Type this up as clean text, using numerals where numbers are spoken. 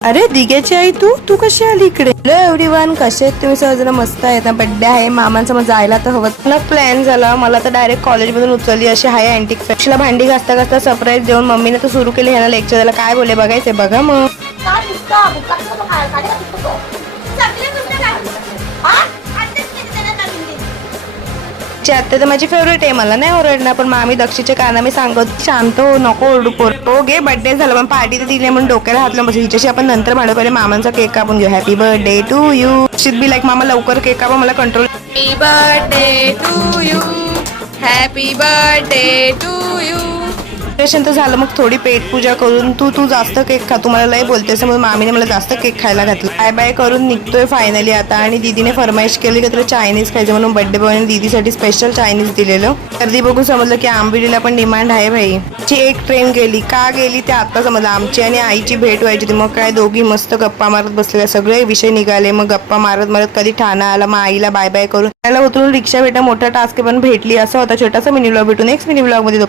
अरे दिग्याची आई, तू तू कशी आली इकडे? हॅलो एव्हरीवन, कसे आहेत तुम्ही सगळेजण? मस्त आहेत ना. बर्थडे आहे मामांचा, मग जायला तर हवं ना. प्लॅन झाला, मला तर डायरेक्ट कॉलेजमधून उचलली अशी हाय अँटिक फॅक्शला भांडी घासता घासता सरप्राईज देऊन मम्मीने तर सुरू केली ह्याला लेक्चर द्यायला. काय बोले बघायचे बघा मग. आत्या तर माझी फेवरेट आहे, मला नाही ओरडणार, पण मामी दक्षीचे काना मी सांगत शांत हो, नको ओरडू पोर घे. बर्थडे झाला पण पार्टी तर दिली म्हणून डोक्याला हात लावून बस. हिच्याशी आपण नंतर भांडू, पहिले मामांचा केक कापून घेऊ. Happy birthday to you. Shit be like मामा लवकर केक कापा, मला control. Happy birthday to you, happy birthday to you. तर झालं, मग थोडी पेट पूजा करून तू जास्त केक खा, तुम्हाला लय बोलतेस म्हणून मामीने मला जास्त केक खायला घातलं. बाय बाय करून निघतोय फायनली आता. आणि दीदीने फरमाईश केली की तुला चायनीज खायचं म्हणून बर्थडे बॉयने दीदीसाठी स्पेशल चायनीज दिलेलं. गर्दी बघून समजलं की आंबिलीला पण डिमांड आहे भाई. ची एक ट्रेन गेली, का गेली ते आता समजलं. आमची आणि आईची भेट व्हायची होती, मग काय दोघी मस्त गप्पा मारत बसलेल्या, सगळे विषय निघाले. मग गप्पा मारत मारत कधी ठाणा आला, मग आईला बाय बाय करून त्याला उतरून रिक्षा भेटा मोठा टास्क पण भेटली. असा होता छोटासा मिनी ब्लॉग. भेटून नेक्स्ट मिनी ब्लॉग मध्ये.